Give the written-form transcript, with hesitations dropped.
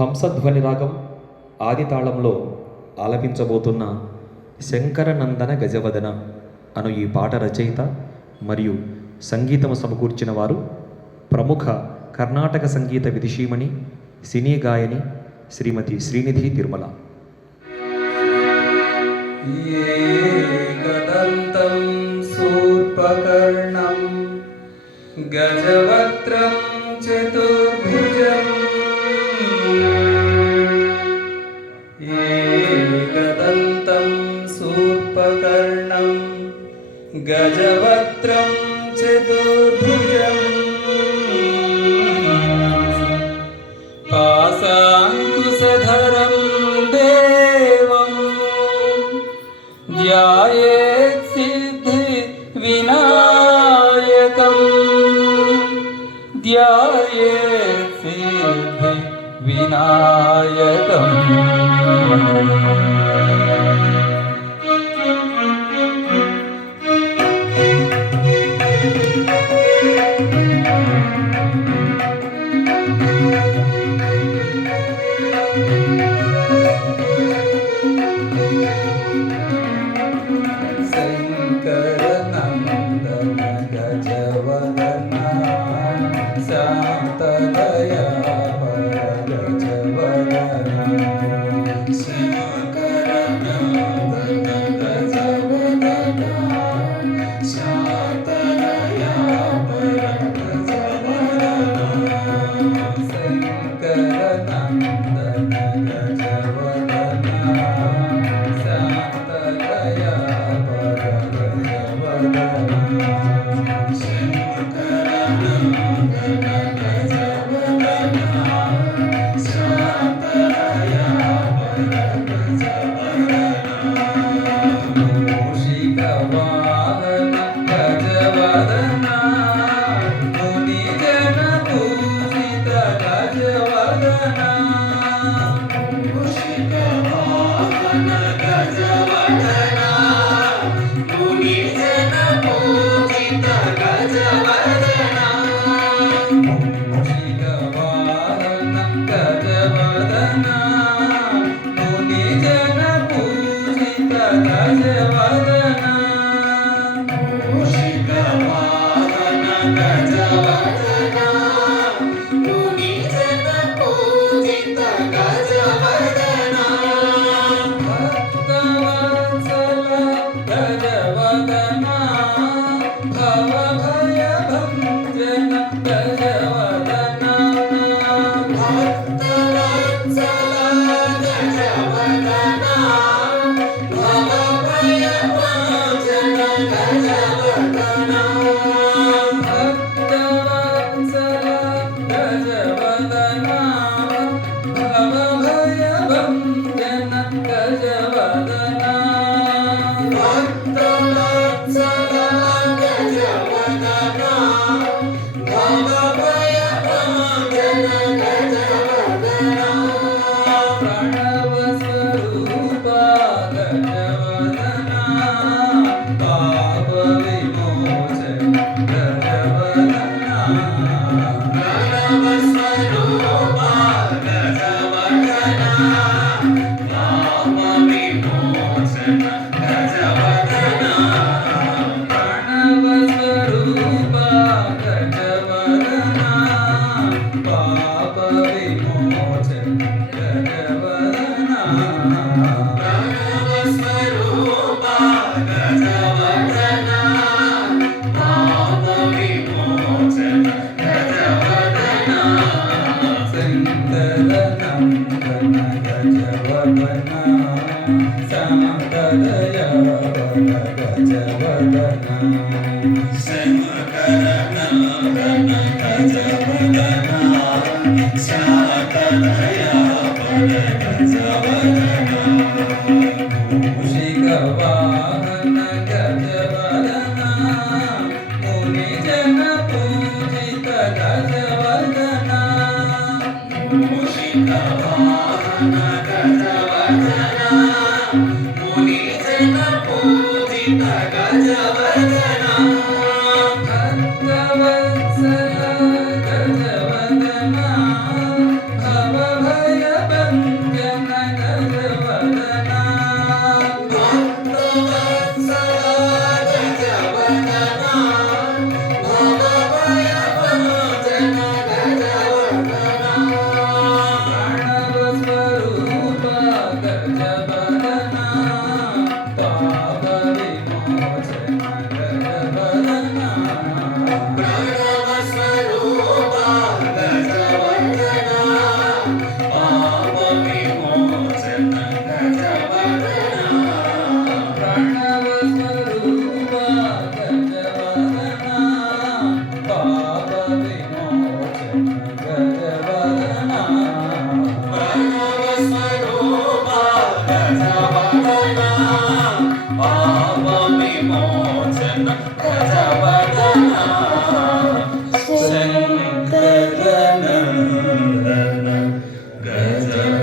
హంసధ్వని రాగం ఆది తాళంలో ఆలపించబోతున్న శంకరనందన గజవదన అను ఈ పాట రచయిత మరియు సంగీతము సమకూర్చిన వారు ప్రముఖ కర్ణాటక సంగీత విదుషీమణి సినీ గాయని శ్రీమతి శ్రీనిధి తిరుమల. ఏకదంతం శూర్పకర్ణం గజవక్త్రం చతుర్భుజం ఏకదంతం శూర్పకర్ణం గజవక్త్రం చతుర్భుజం పాశాంకుశధరం దేవం ధ్యాయేత్ సిద్ధి వినాయకం ధ్యాయేత్ సిద్ధి వినాయకం. శంకరనందన గజవదన శాంతదయా పర గజవదన శంకరనందన గజవదన శాంతదయా పర గజవదన శంకరనందన గజవదన శాంతదయా భక్తవత్సల గజవదన భవ భయ భక్తభంజన గజవదన భక్తవత్సల గజవదన భవభయభంజన గజవదన ప్రణవస్వరూప గజవదన పాప విమోచన గజవదన ప్రణవస్వరూప గజవదన పాప విమోచన గజవదన ప్రణవస్వరూప గజవదన పాప విమోచన గజవదన ప్రణవస్వరూప గజవదన పాప విమోచన గజవదన శంకరనందన గజవదన